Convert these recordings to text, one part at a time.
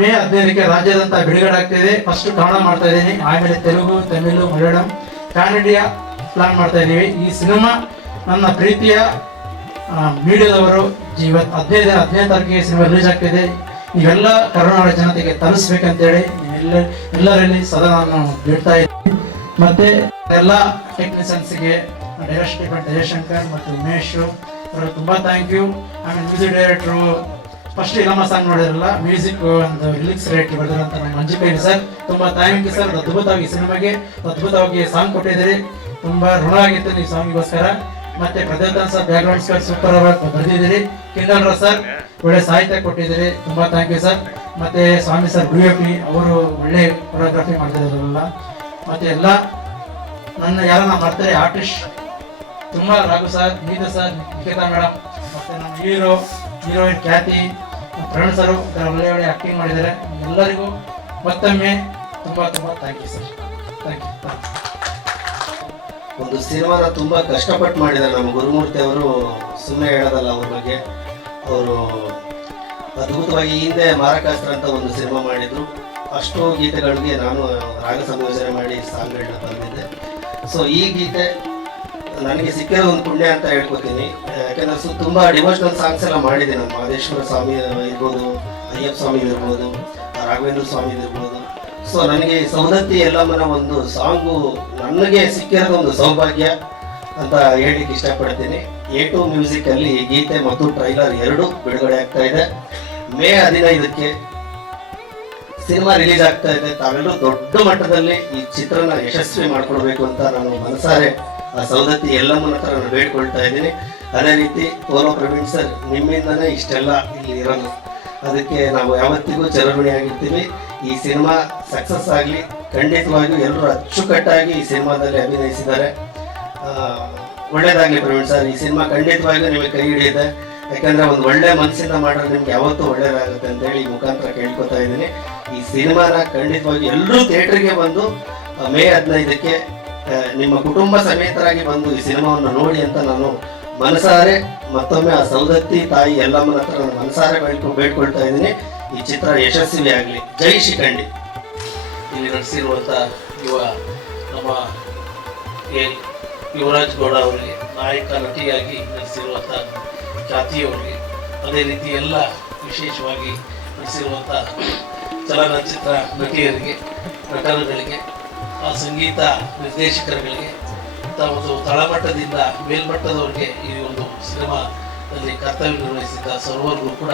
ಮೇ 15ಕ್ಕೆ ರಾಜ್ಯಾದ್ಯಂತ ಬಿಡುಗಡೆ ಆಗ್ತಿದೆ. ಫಸ್ಟ್ ಕನ್ನಡ ಮಾಡ್ತಾ ಇದ್ದೀನಿ, ಆಮೇಲೆ ತೆಲುಗು, ತಮಿಳು, ಮಲಯಾಳಂ, ಕನ್ನಡಿಯ ಪ್ಲಾನ್ ಮಾಡ್ತಾ ಇದ್ದೀವಿ. ಈ ಸಿನಿಮಾ ನನ್ನ ಪ್ರೀತಿಯ ಮೀಡಿಯಾದವರು ಇವತ್ತು 15ನೇ ತಾರೀಕಿಗೆ ಸಿನಿಮಾ ರಿಲೀಸ್ ಆಗ್ತಿದೆ. ನೀವೆಲ್ಲ ಕರ್ನಾಟಕ ಜನತೆಗೆ ತಲುಪಿಸ್ಬೇಕಂತೇಳಿ ಎಲ್ಲರಲ್ಲಿ ಸದಾ ನಾನು ಬಿಡ್ತಾ ಇದ್ದೀನಿ. ಮತ್ತೆ ಎಲ್ಲ ಟೆಕ್ನಿಷಿಯನ್ಸ್ಗೆ ಡೈರೆಕ್ಟರ್ ಜಯಶಂಕರ್ ಮತ್ತು ಉಮೇಶ್ ಅವರು ತುಂಬಾ ಥ್ಯಾಂಕ್ ಯು. ಆಮೇಲೆ ಮ್ಯೂಸಿಕ್ ಡೈರೆಕ್ಟ್ರು ಫಸ್ಟ್ ನಮ್ಮ ಸಾಂಗ್ ನೋಡಿರಲ್ಲ, ಮ್ಯೂಸಿಕ್ ಒಂದು ಲಿರಿಕ್ಸ್ ರೈಟ್ ಬರೆದಿರಂತ ನಂಗೆ ಮಂಜುಕೈ ಸರ್, ತುಂಬಾ ಥ್ಯಾಂಕ್ ಯು ಸರ್. ಅದ್ಭುತವಾಗಿ ಸಿನಿಮಾಗೆ ಅದ್ಭುತವಾಗಿ ಸಾಂಗ್ ಕೊಟ್ಟಿದ್ದೀರಿ, ತುಂಬಾ ಋಣ ಆಗಿತ್ತು ಈ ಸಾಂಗಿಗೋಸ್ಕರ. ಮತ್ತೆ Pradarshan sir background score super ಆಗಿ ಬರೆದಿದ್ದೀರಿ. ಕಿಂಡಲ್ರ ಸರ್ ಒಳ್ಳೆ ಸಾಹಿತ್ಯ ಕೊಟ್ಟಿದ್ದೀರಿ, ತುಂಬಾ ಥ್ಯಾಂಕ್ ಯು ಸರ್. ಮತ್ತೆ ಸ್ವಾಮಿ ಸರ್ DOP ಅವರು ಒಳ್ಳೆ ಕೊರಿಯೋಗ್ರಫಿ ಮಾಡ್ತಿದ್ದಾರಲ್ಲ. ಮತ್ತೆ ಎಲ್ಲ ನನ್ನ ಯಾರನ್ನ ಮಾಡ್ತಾರೆ ಆರ್ಟಿಸ್ಟ್ ತುಂಬಾ, Raghu sir, Neethu sir, Nikhita madam, ಮತ್ತೆ ನಮ್ಮ ಹೀರೋಯಿನ್ ಖ್ಯಾತಿ, ಪ್ರವೀಣ್ ಸರ್ ಒಳ್ಳೆ ಒಳ್ಳೆ ಆಕ್ಟಿಂಗ್ ಮಾಡಿದ್ದಾರೆ. ಎಲ್ಲರಿಗೂ ಮತ್ತೊಮ್ಮೆ ತುಂಬಾ thank you sir. Thank you. ಒಂದು ಸಿನಿಮಾನ ತುಂಬಾ ಕಷ್ಟಪಟ್ಟು ಮಾಡಿದ್ದಾರೆ ನಮ್ಮ ಗುರುಮೂರ್ತಿ ಅವರು, ಸುಮ್ಮನೆ ಹೇಳೋದಲ್ಲ ಅವ್ರ ಬಗ್ಗೆ. ಅವರು ಅದ್ಭುತವಾಗಿ ಹಿಂದೆ ಮಾರಕಾಸ್ತ್ರ ಅಂತ ಒಂದು ಸಿನಿಮಾ ಮಾಡಿದ್ರು, ಅಷ್ಟು ಗೀತೆಗಳಿಗೆ ನಾನು ರಾಗ ಸಂಯೋಜನೆ ಮಾಡಿ ಸಾಂಗ್ಗಳನ್ನ ಬಂದಿದ್ದೆ. ಸೊ ಈ ಗೀತೆ ನನಗೆ ಸಿಕ್ಕಿರೋ ಒಂದು ಪುಣ್ಯ ಅಂತ ಹೇಳ್ಕೊತೀನಿ. ಯಾಕೆಂದ್ರೆ ತುಂಬಾ ಡಿವೋಷನಲ್ ಸಾಂಗ್ಸ್ ಎಲ್ಲ ಮಾಡಿದೆ. ನಮ್ಮ ಮಹದೇಶ್ವರ ಸ್ವಾಮಿ ಇರ್ಬೋದು, ಅಯ್ಯಪ್ಪ ಸ್ವಾಮಿ ಇರ್ಬೋದು, ರಾಘವೇಂದ್ರ ಸ್ವಾಮಿ ಇರ್ಬೋದು. ಸೊ ನನಗೆ ಸೌದತ್ತಿ ಎಲ್ಲಮ್ಮನ ಒಂದು ಸಾಂಗು ನನಗೆ ಸಿಕ್ಕಿರೋದು ಒಂದು ಸೌಭಾಗ್ಯ ಅಂತ ಹೇಳಿಕ್ಕೆ ಇಷ್ಟಪಡ್ತೀನಿ. A2 ಮ್ಯೂಸಿಕ್ ಅಲ್ಲಿ ಗೀತೆ ಮತ್ತು ಟ್ರೈಲರ್ 2 ಬಿಡುಗಡೆ ಆಗ್ತಾ ಇದೆ. ಮೇ 15ಕ್ಕೆ ಸಿನಿಮಾ ರಿಲೀಸ್ ಆಗ್ತಾ ಇದೆ. ತಾವೆಲ್ಲರೂ ದೊಡ್ಡ ಮಟ್ಟದಲ್ಲಿ ಈ ಚಿತ್ರನ ಯಶಸ್ವಿ ಮಾಡ್ಕೊಡ್ಬೇಕು ಅಂತ ನಾನು ಮನಸಾರೆ ಆ ಸೌದತ್ತಿ ಎಲ್ಲಮ್ಮನ ಹತ್ರ ನಾನು ಬೇಡ್ಕೊಳ್ತಾ ಇದ್ದೀನಿ. ಅದೇ ರೀತಿ ಪೋಲೋ ಪ್ರವೀಣ್ ಸರ್, ನಿಮ್ಮಿಂದನೇ ಇಷ್ಟೆಲ್ಲ ಇಲ್ಲಿ ಇರೋದು, ಅದಕ್ಕೆ ನಾವು ಯಾವತ್ತಿಗೂ ಚಿರಋಣಿಯಾಗಿರ್ತೀವಿ. ಈ ಸಿನಿಮಾ ಸಕ್ಸಸ್ ಆಗಲಿ. ಖಂಡಿತವಾಗಿಯೂ ಎಲ್ಲರೂ ಅಚ್ಚುಕಟ್ಟಾಗಿ ಈ ಸಿನಿಮಾದಲ್ಲಿ ಅಭಿನಯಿಸಿದ್ದಾರೆ. ಒಳ್ಳೇದಾಗಲಿ ಪ್ರವೀಣ್ ಸರ್. ಈ ಸಿನಿಮಾ ಖಂಡಿತವಾಗಿಯೂ ನಿಮಗೆ ಕೈ ಹಿಡಿಯುತ್ತೆ. ಯಾಕಂದ್ರೆ ಒಂದು ಒಳ್ಳೆ ಮನಸ್ಸಿಂದ ಮಾಡಿದ್ರೆ ನಿಮ್ಗೆ ಯಾವತ್ತೂ ಒಳ್ಳೇದಾಗುತ್ತೆ ಅಂತೇಳಿ ಈ ಮುಖಾಂತರ ಕೇಳ್ಕೊತಾ ಇದ್ದೀನಿ. ಈ ಸಿನಿಮಾನ ಖಂಡಿತವಾಗಿ ಎಲ್ಲರೂ ಥಿಯೇಟ್ರಿಗೆ ಬಂದು ಮೇ 15ಕ್ಕೆ ನಿಮ್ಮ ಕುಟುಂಬ ಸಮೇತರಾಗಿ ಬಂದು ಈ ಸಿನಿಮಾವನ್ನು ನೋಡಿ ಅಂತ ನಾನು ಮನಸಾರೆ ಮತ್ತೊಮ್ಮೆ ಆ ಸೌದತ್ತಿ ತಾಯಿ ಎಲ್ಲಮ್ಮನ ಹತ್ರ ನಾನು ಮನಸಾರೆ ಬೇಡ್ಕೊಳ್ತಾ ಇದ್ದೀನಿ. ಈ ಚಿತ್ರ ಯಶಸ್ವಿ ಆಗಲಿ. ಜೈ ಶಿಖಂಡಿ. ಇಲ್ಲಿ ನಡೆಸಿರುವಂಥ ನಮ್ಮ ಯುವರಾಜ್ ಗೌಡ ಅವರಿಗೆ, ನಾಯಕ ನಟಿಯಾಗಿ ನಡೆಸಿರುವಂಥ ಖ್ಯಾತಿಯವರಿಗೆ, ಅದೇ ರೀತಿ ಎಲ್ಲ ವಿಶೇಷವಾಗಿ ನಡೆಸಿರುವಂಥ ಚಲನಚಿತ್ರ ನಟಿಯರಿಗೆ, ನಟರುಗಳಿಗೆ, ಸಂಗೀತ ನಿರ್ದೇಶಕರುಗಳಿಗೆ, ಒಂದು ತಳಮಟ್ಟದಿಂದ ಮೇಲ್ಮಟ್ಟದವರಿಗೆ ಈ ಒಂದು ಸಿನಿಮಾದಲ್ಲಿ ಕರ್ತವ್ಯ ನಿರ್ವಹಿಸಿದ್ದ ಸರ್ವರಿಗೂ ಕೂಡ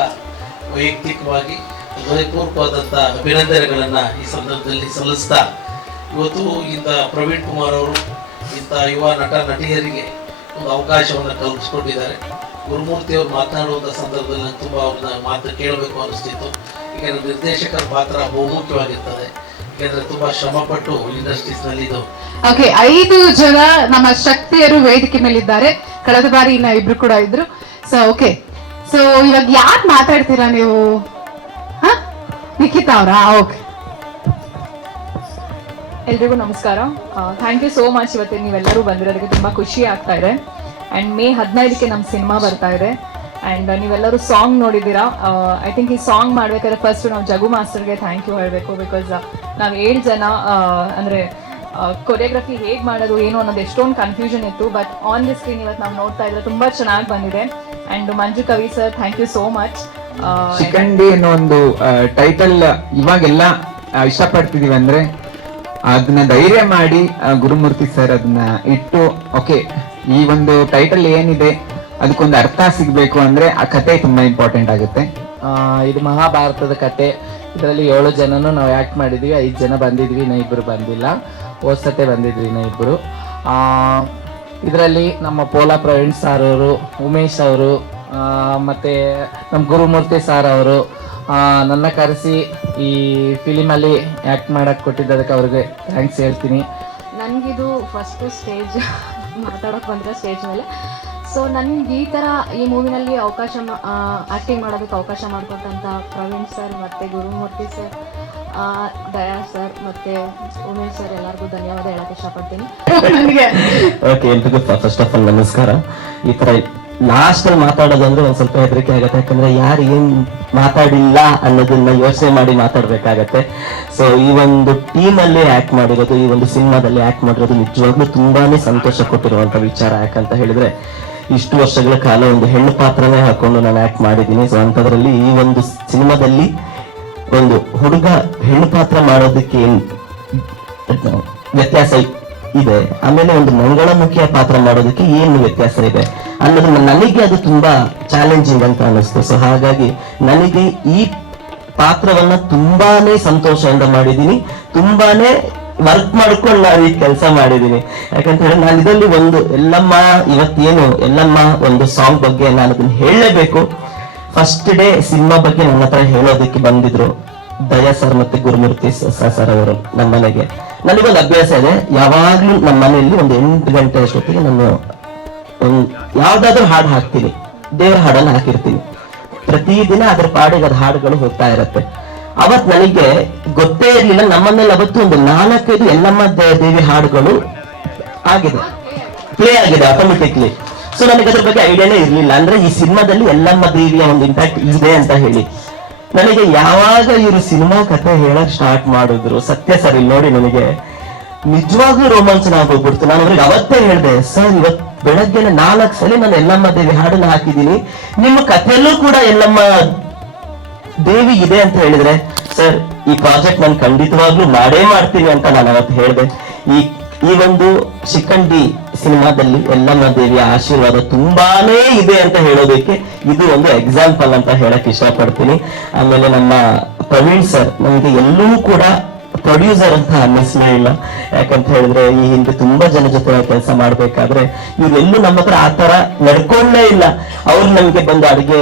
ವೈಯಕ್ತಿಕವಾಗಿ ಹೃದಯಪೂರ್ವಕವಾದಂಥ ಅಭಿನಂದನೆಗಳನ್ನು ಈ ಸಂದರ್ಭದಲ್ಲಿ ಸಲ್ಲಿಸ್ತಾ, ಇವತ್ತು ಇಂಥ ಪ್ರವೀಣ್ ಕುಮಾರ್ ಅವರು ಇಂಥ ಯುವ ನಟ ನಟಿಯರಿಗೆ ಒಂದು ಅವಕಾಶವನ್ನು ಕಲ್ಪಿಸ್ಕೊಟ್ಟಿದ್ದಾರೆ. ಗುರುಮೂರ್ತಿ ಅವರು ಮಾತನಾಡುವಂಥ ಸಂದರ್ಭದಲ್ಲಿ ತುಂಬ ಅವ್ರನ್ನ ಮಾತು ಕೇಳಬೇಕು ಅನ್ನಿಸ್ತಿತ್ತು. ಯಾಕೆಂದರೆ ನಿರ್ದೇಶಕರ ಪಾತ್ರ ಬಹುಮುಖ್ಯವಾಗಿರ್ತದೆ. ಯಾಕೆಂದರೆ ತುಂಬ ಶ್ರಮಪಟ್ಟು ಇಂಡಸ್ಟ್ರೀಸ್ನಲ್ಲಿ ಇದು. ಓಕೆ, 5 ಜನ ನಮ್ಮ ಶಕ್ತಿಯರು ವೇದಿಕೆ ಮೇಲಿದ್ದಾರೆ. ಕಳೆದ ಬಾರಿ ಇನ್ನ 2 ಕೂಡ ಇದ್ರು. ಸೊ ಓಕೆ, ಸೊ ಇವಾಗ ಯಾರು ಮಾತಾಡ್ತೀರಾ ನೀವು? ನಿಖಿತಾ ಅವರಾ? ಓಕೆ. ಎಲ್ರಿಗೂ ನಮಸ್ಕಾರ. Thank you so much. ಇವತ್ತು ನೀವೆಲ್ಲರೂ ಬಂದಿರೋದಕ್ಕೆ ತುಂಬ ಖುಷಿ ಆಗ್ತಾ ಇದೆ. ಆ್ಯಂಡ್ ಮೇ 15ಕ್ಕೆ ನಮ್ಮ ಸಿನಿಮಾ ಬರ್ತಾ ಇದೆ. ಆ್ಯಂಡ್ ನೀವೆಲ್ಲರೂ ಸಾಂಗ್ ನೋಡಿದ್ದೀರಾ. ಐ ಥಿಂಕ್ ಈ ಸಾಂಗ್ ಮಾಡಬೇಕಾದ್ರೆ ಫಸ್ಟ್ ನಾವು ಜಗು ಮಾಸ್ಟರ್ಗೆ ಥ್ಯಾಂಕ್ ಯು ಹೇಳಬೇಕು. ಬಿಕಾಸ್ ನಾವು 7 ಜನ ಅಂದರೆ ಕೊರಿಯೋಗ್ರಫಿ ಹೇಗೆ ಮಾಡೋದು ಏನು ಅನ್ನೋದು ಎಷ್ಟೊಂದು ಕನ್ಫ್ಯೂಷನ್ ಇತ್ತು. ಬಟ್ ಆನ್ ದಿ ಸ್ಕ್ರೀನ್ ಇವತ್ತು ನಾವು ನೋಡ್ತಾ ಇದ್ರೆ ತುಂಬ ಚೆನ್ನಾಗಿ ಬಂದಿದೆ. And Manju Kavi sir, thank you so much. Shikhandi ಅನ್ನೋ ಒಂದು ಟೈಟಲ್ ಇವಾಗೆಲ್ಲ ಇಷ್ಟಪಡ್ತಿದೀವಿ. ಅಂದ್ರೆ ಅದನ್ನ ಧೈರ್ಯ ಮಾಡಿ ಗುರುಮೂರ್ತಿ ಸರ್ ಅದನ್ನ ಇಟ್ಟು, ಓಕೆ ಈ ಒಂದು ಟೈಟಲ್ ಏನಿದೆ ಅದಕ್ಕೊಂದು ಅರ್ಥ ಸಿಗ್ಬೇಕು ಅಂದ್ರೆ ಆ ಕತೆ ತುಂಬಾ ಇಂಪಾರ್ಟೆಂಟ್ ಆಗುತ್ತೆ. ಇದು ಮಹಾಭಾರತದ ಕತೆ. ಇದರಲ್ಲಿ 7 ಜನನು ನಾವು ಆ್ಯಕ್ಟ್ ಮಾಡಿದ್ವಿ. 5 ಜನ ಬಂದಿದ್ವಿ, ಇನ್ನ 2 ಬಂದಿಲ್ಲ. ಹೋದ್ಸತೆ ಬಂದಿದ್ವಿ, ಇನ್ನ 2. ಇದರಲ್ಲಿ ನಮ್ಮ ಪೋಲಾ ಪ್ರವೀಣ್ ಸರ್ ಅವರು, ಉಮೇಶ್ ಅವರು, ಮತ್ತು ನಮ್ಮ ಗುರುಮೂರ್ತಿ ಸರ್ ಅವರು ನನ್ನ ಕರೆಸಿ ಈ ಫಿಲಿಮಲ್ಲಿ ಆ್ಯಕ್ಟ್ ಮಾಡೋಕ್ಕೆ ಕೊಟ್ಟಿದ್ದದಕ್ಕೆ ಅವ್ರಿಗೆ ಥ್ಯಾಂಕ್ಸ್ ಹೇಳ್ತೀನಿ. ನನಗಿದು ಫಸ್ಟ್ ಸ್ಟೇಜ್ ಮಾತಾಡೋಕ್ಕೆ ಬಂದರೆ ಸ್ಟೇಜ್ ಮೇಲೆ. ಸೊ ನನಗೆ ಈ ಥರ ಈ ಮೂವಿನಲ್ಲಿ ಅವಕಾಶ ಆ್ಯಕ್ಟಿಂಗ್ ಮಾಡೋದಕ್ಕೆ ಅವಕಾಶ ಮಾಡಿಕೊಟ್ಟಂಥ ಪ್ರವೀಣ್ ಸರ್ ಮತ್ತು ಗುರುಮೂರ್ತಿ ಸರ್, ದಯಾ ಸರ್ ಮತ್ತು ಉಮೇಶ್ ಸರ್ ಎಲ್ಲರಿಗೂ ಧನ್ಯವಾದ ಹೇಳೋಕ್ಕೆ ಇಷ್ಟಪಡ್ತೀನಿ. ಓಕೆ, ಎಲ್ರಿಗೂ ಫಸ್ಟ್ ಆಫ್ ಆಲ್ ನಮಸ್ಕಾರ. ಈ ಥರ ಲಾಸ್ಟ್ ಅಲ್ಲಿ ಮಾತಾಡೋದಂದ್ರೆ ಒಂದ್ ಸ್ವಲ್ಪ ಹೆದರಿಕೆ ಆಗುತ್ತೆ, ಯಾಕಂದ್ರೆ ಯಾರು ಏನ್ ಮಾತಾಡಿಲ್ಲ ಅನ್ನೋದನ್ನ ಯೋಚನೆ ಮಾಡಿ ಮಾತಾಡ್ಬೇಕಾಗತ್ತೆ. ಸೊ ಈ ಒಂದು ಟೀಮ್ ಅಲ್ಲಿ ಆಕ್ಟ್ ಮಾಡಿರೋದು, ಈ ಒಂದು ಸಿನಿಮಾದಲ್ಲಿ ಆಕ್ಟ್ ಮಾಡಿರೋದು ನಿಜವಾಗ್ಲೂ ತುಂಬಾನೇ ಸಂತೋಷ ಕೊಟ್ಟಿರುವಂತ ವಿಚಾರ. ಯಾಕಂತ ಹೇಳಿದ್ರೆ ಇಷ್ಟು ವರ್ಷಗಳ ಕಾಲ ಒಂದು ಹೆಣ್ಣು ಪಾತ್ರನೇ ಹಾಕೊಂಡು ನಾನು ಆಕ್ಟ್ ಮಾಡಿದ್ದೀನಿ. ಸೊ ಅಂತದ್ರಲ್ಲಿ ಈ ಒಂದು ಸಿನಿಮಾದಲ್ಲಿ ಒಂದು ಹುಡುಗ ಹೆಣ್ಣು ಪಾತ್ರ ಮಾಡೋದಕ್ಕೆ ವ್ಯತ್ಯಾಸ ಇದೆ, ಆಮೇಲೆ ಒಂದು ಮಂಗಳಮುಖಿಯ ಪಾತ್ರ ಮಾಡೋದಕ್ಕೆ ಏನು ವ್ಯತ್ಯಾಸ ಇದೆ ಅನ್ನೋದು ನನಗೆ ಅದು ತುಂಬಾ ಚಾಲೆಂಜಿಂಗ್ ಅಂತ ಅನ್ನಿಸ್ತು. ಸೊ ಹಾಗಾಗಿ ನನಗೆ ಈ ಪಾತ್ರವನ್ನ ತುಂಬಾನೇ ಸಂತೋಷದಿಂದ ಮಾಡಿದ್ದೀನಿ, ತುಂಬಾನೇ ವರ್ಕ್ ಮಾಡ್ಕೊಂಡು ನಾನು ಈ ಕೆಲಸ ಮಾಡಿದ್ದೀನಿ. ಯಾಕಂತ ಹೇಳಿ ನಾನು ಇದರಲ್ಲಿ ಒಂದು ಎಲ್ಲಮ್ಮ, ಇವತ್ತೇನು ಎಲ್ಲಮ್ಮ ಒಂದು ಸಾಂಗ್ ಬಗ್ಗೆ ನಾನು ಅದನ್ನ ಹೇಳಲೇಬೇಕು. ಫಸ್ಟ್ ಡೇ ಸಿನಿಮಾ ಬಗ್ಗೆ ನನ್ನ ಹತ್ರ ಹೇಳೋದಕ್ಕೆ ಬಂದಿದ್ರು ದಯಾ ಸರ್ ಮತ್ತೆ ಗುರುಮೂರ್ತಿ ಸರ್ ಅವರು ನಮ್ಮ ಮನೆಗೆ. ನನಗೊಂದು ಅಭ್ಯಾಸ ಇದೆ, ಯಾವಾಗ್ಲೂ ನಮ್ಮ ಮನೆಯಲ್ಲಿ ಒಂದು 8 ಗಂಟೆ ಅಷ್ಟೊತ್ತಿಗೆ ನಾನು ಯಾವ್ದಾದ್ರು ಹಾಡು ಹಾಕ್ತೀನಿ, ದೇವರ ಹಾಡನ್ನು ಹಾಕಿರ್ತೀನಿ. ಪ್ರತಿದಿನ ಅದ್ರ ಪಾಡಿಗೆ ಅದು ಹಾಡುಗಳು ಹೋಗ್ತಾ ಇರತ್ತೆ. ಅವತ್ ನನಗೆ ಗೊತ್ತೇ ಇರ್ಲಿಲ್ಲ, ನಮ್ಮನೇಲಿ ಅವತ್ತು ಒಂದು 4-5 ಎಲ್ಲಮ್ಮ ದೇವಿ ಹಾಡುಗಳು ಆಗಿದೆ, ಪ್ಲೇ ಆಗಿದೆ ಆಟೋಮೆಟಿಕ್ಲಿ. ಸೊ ನನಗೆ ಅದ್ರ ಬಗ್ಗೆ ಐಡಿಯಾನೇ ಇರ್ಲಿಲ್ಲ, ಅಂದ್ರೆ ಈ ಸಿನಿಮಾದಲ್ಲಿ ಎಲ್ಲಮ್ಮ ದೇವಿಯ ಒಂದು ಇಂಪ್ಯಾಕ್ಟ್ ಇದೆ ಅಂತ ಹೇಳಿ. ನನಗೆ ಯಾವಾಗ ಇವರು ಸಿನಿಮಾ ಕಥೆ ಹೇಳಕ್ ಸ್ಟಾರ್ಟ್ ಮಾಡಿದ್ರು, ಸತ್ಯ ಸರ್ ಇಲ್ಲಿ ನೋಡಿ ನನಗೆ ನಿಜವಾಗ್ಲೂ ರೋಮಾಂಚನ ಆಗೋಗ್ಬಿಡ್ತು. ನಾನು ಅವ್ರಿಗೆ ಅವತ್ತೇ ಹೇಳಿದೆ, ಸರ್ ಇವತ್ ಬೆಳಗ್ಗೆ 4 ಸಲ ನಾನು ಎಲ್ಲಮ್ಮ ದೇವಿ ಹಾಡನ್ನ ಹಾಕಿದ್ದೀನಿ, ನಿಮ್ಮ ಕಥೆಯಲ್ಲೂ ಕೂಡ ಎಲ್ಲಮ್ಮ ದೇವಿ ಇದೆ ಅಂತ ಹೇಳಿದ್ರೆ, ಸರ್ ಈ ಪ್ರಾಜೆಕ್ಟ್ ನಾನು ಖಂಡಿತವಾಗ್ಲೂ ಮಾಡೇ ಮಾಡ್ತೀನಿ ಅಂತ ನಾನು ಅವತ್ತು ಹೇಳಿದೆ. ಈ ಒಂದು ಶಿಖಂಡಿ ಸಿನಿಮಾದಲ್ಲಿ ಎಲ್ಲಮ್ಮ ದೇವಿಯ ಆಶೀರ್ವಾದ ತುಂಬಾನೇ ಇದೆ ಅಂತ ಹೇಳೋದಕ್ಕೆ ಇದು ಒಂದು ಎಕ್ಸಾಂಪಲ್ ಅಂತ ಹೇಳಕ್ ಇಷ್ಟಪಡ್ತೀನಿ. ಆಮೇಲೆ ನಮ್ಮ ಪ್ರವೀಣ್ ಸರ್ ನಮಗೆ ಎಲ್ಲೂ ಕೂಡ ಪ್ರೊಡ್ಯೂಸರ್ ಅಂತ ಅನ್ನಿಸ್ಲೇ ಇಲ್ಲ. ಯಾಕಂತ ಹೇಳಿದ್ರೆ ಈ ಹಿಂದೆ ತುಂಬಾ ಜನ ಜೊತೆ ಕೆಲಸ ಮಾಡ್ಬೇಕಾದ್ರೆ ಇವರೆಲ್ಲೂ ನಮ್ಮ ಹತ್ರ ಆತರ ನಡ್ಕೊಂಡೇ ಇಲ್ಲ. ಅವ್ರು ನಮ್ಗೆ ಬಂದು ಅಡುಗೆ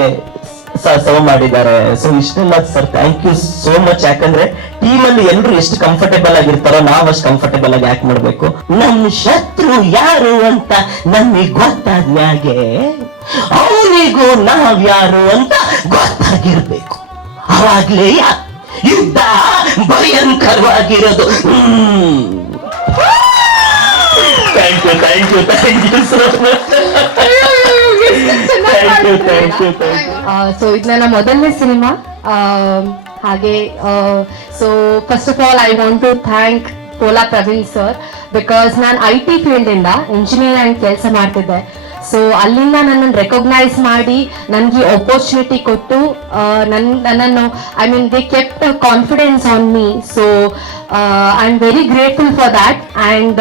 ಸರ್ವ್ ಮಾಡಿದ್ದಾರೆ. ಸೊ ಇಷ್ಟೆಲ್ಲ sir thank you so much. ಯಾಕಂದ್ರೆ ಟೀಮ್ ಅಲ್ಲಿ ಎಲ್ರು ಎಷ್ಟು ಕಂಫರ್ಟೇಬಲ್ ಆಗಿರ್ತಾರೋ ನಾವ್ ಅಷ್ಟು ಕಂಫರ್ಟೇಬಲ್ ಆಗಿ ಆಕ್ಟ್ ಮಾಡ್ಬೇಕು. ನನ್ನ ಶತ್ರು ಯಾರು ಅಂತ ನಮಗೆ ಗೊತ್ತಾದ್ಮ್ಯಾಗೆ ಅವನಿಗೂ ನಾವ್ ಯಾರು ಅಂತ ಗೊತ್ತಾಗಿರ್ಬೇಕು. ಅವಾಗ್ಲೇ ಯುದ್ಧ ಭಯಂಕರವಾಗಿರೋದು. Thank you so much. So ಇದು ನನ್ನ ಮೊದಲನೇ ಸಿನಿಮಾ. ಹಾಗೆ so first of all I want to thank Pola Praveen sir, because ನಾನು IT ಫೀಲ್ಡ್ ಇಂದ ಇಂಜಿನಿಯರ್ ಆಗಿ ಕೆಲಸ ಮಾಡ್ತಿದ್ದೆ. ಸೊ ಅಲ್ಲಿಂದ ನನ್ನನ್ನು ರೆಕಗ್ನೈಸ್ ಮಾಡಿ ನನಗೆ ಆಪರ್ಚುನಿಟಿ ಕೊಟ್ಟು ನನ್ನನ್ನು I mean they kept confidence on me. So I am very grateful for that. And